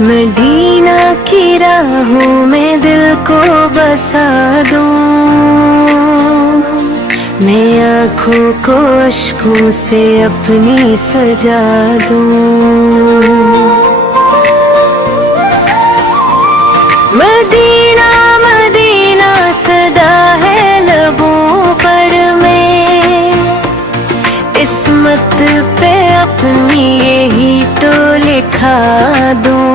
Medina की राहों में दिल को बसा दूं, मैं आँखों को अश्कों से अपनी सजा दूं। मदीना मदीना सदा है लबों पर, मैं किस्मत पे अपनी यही तो लिखा दूं।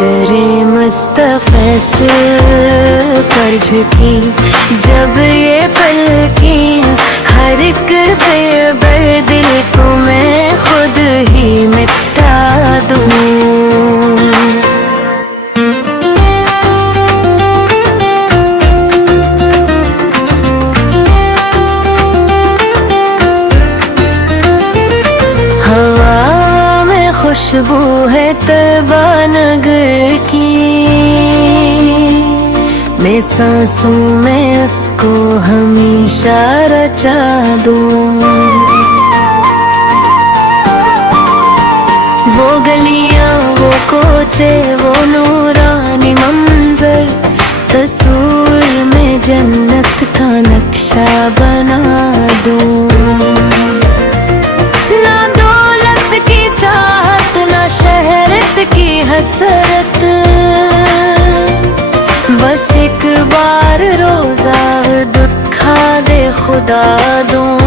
दरे मुस्तफ़ा से पर झुकी जब ये पलकें, हर एक बेबर दिल को मैं खुद ही मिटा दूं। खुशबू है तैबा नगर की, मैं सांसों में उसको हमेशा रचा दूं। वो गलियां वो कोचे वो नूरानी मंजर, तस्वीर में जन्नत का नक्शा बना दूं। शहरत की हसरत, बस एक बार रोजा दुखा दे खुदा दूं।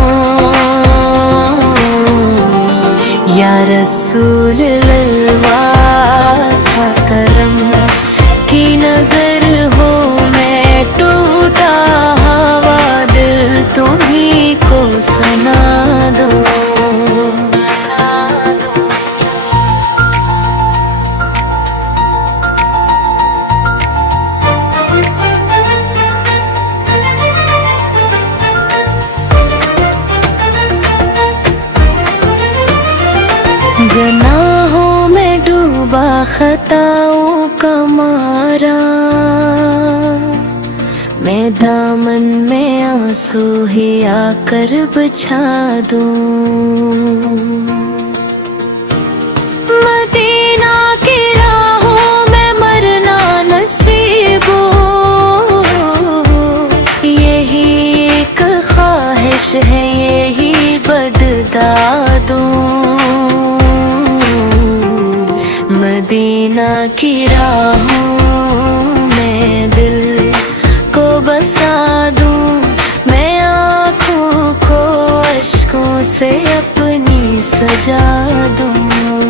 या रसूल ललवासा करम की नजर हो, मैं टूटा हवा दिल तुम्हीं को सुना दूं। गुनाहों में डूबा खताओं का मारा, मैं दामन में आंसू ही आकर बिछा दूं। मदीना की राहों में मरना नसीब हो, यही एक ख्वाहिश है यही बदला दूं। मदीना की राहों में दिल को बसा दूं, मैं आँखों को अश्कों से अपनी सजा दूं।